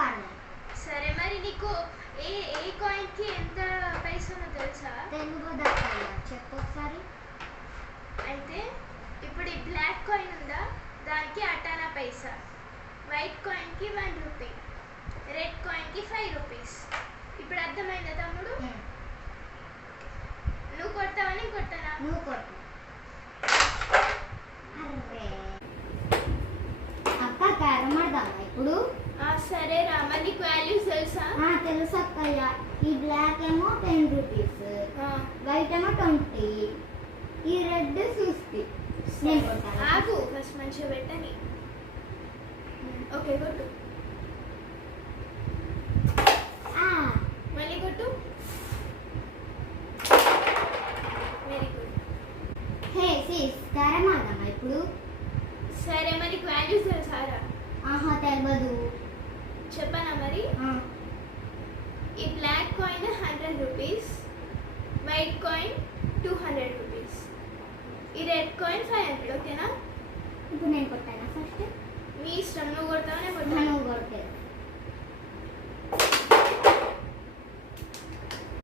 వాడదాం. సరే మరి నీకు ఏ ఏ కాయిన్కి ఎంత పైసలో తెలుసా? తెలుగుదా చెప్పు ఒకసారి. అయితే ఇప్పుడు ఈ బ్లాక్ కాయిన్ ఉందా, దానికి అటానా పైసా, వైట్ కాయిన్కి 1 రూపీ, రెడ్ కాయిన్కి 5 రూపీస్. ఇప్పుడు అర్థమైందా తమ్ముడు? నువ్వు కొడతావని కొట్టనా? నువ్వు కొట్టు. అరే అక్క క్యారం ఆడదామా ఇప్పుడు? సరే రా. మరి నీకు వాల్యూస్ తెలుసా? తెలుసు అక్కయ్య. ఈ బ్లాక్ ఏమో 10 రూపీస్, వైట్ ఏమో 20, ఈ రెడ్ 50. నేను కొట్టాను. ఆగు, ఫస్ట్ మంచిగా పెట్టని. ఓకే కొట్టు. మళ్ళీ కొట్టు. Very good. Hey sis carrom ఆడదామా ఇప్పుడు? సరే మరి నీకు వాల్యూస్ తెలుసారా? తెలియదు. చెప్పనా మరి? ఈ black coin 100 rupees, white coin 200 rupees, ఈ రెడ్ కాయిన్ 500. ఓకేనా? ఇప్పుడు నేను కొట్టానా ఫస్ట్? మీ ఇష్టం, నువ్వు కొడతావా